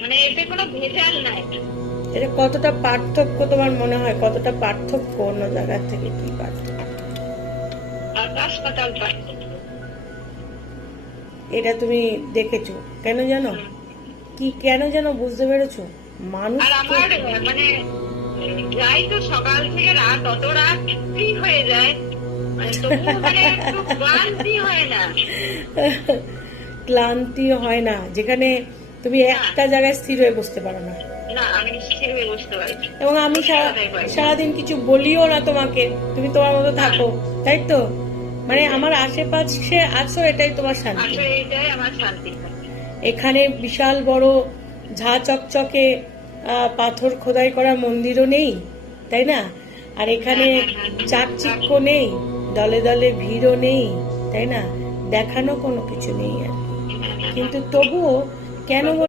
মানে এতে কোনো ভেজাল নাই। এটা কতটা পার্থক্য তোমার মনে হয়? কতটা পার্থক্য অন্য জায়গার থেকে কি পার্থক্য? আকাশ পাতাল পার্থক্য। এটা তুমি দেখেছ? কেন জানো? কি কেন যেন বুঝতে পেরেছ? মানুষ আর আমার মানে যাই তো সকাল থেকে রাত অত রাত কি হয়ে যায়? মানে মানে হয় না। ক্লান্তি হয় না। যেখানে তুমি একটা জায়গায় স্থির হয়ে বসতে পারো না। হয়ে এবং আমি সারা সারাদিন কিছু বলিও না তোমাকে। তুমি তোমার মতো থাকো তাই তো? মানে আমার আশেপাশে আছো এটাই তোমার শান্তি। এখানে বিশাল বড় ঝা চকচকে পাথর খোদাই করা মন্দিরও নেই তাই না? আর এখানে চাকচিক্য নেই দলে দলে ভিড়ও নেই তাই না? দেখানো কোনো কিছু নেই আর কিন্তু তবুও কেন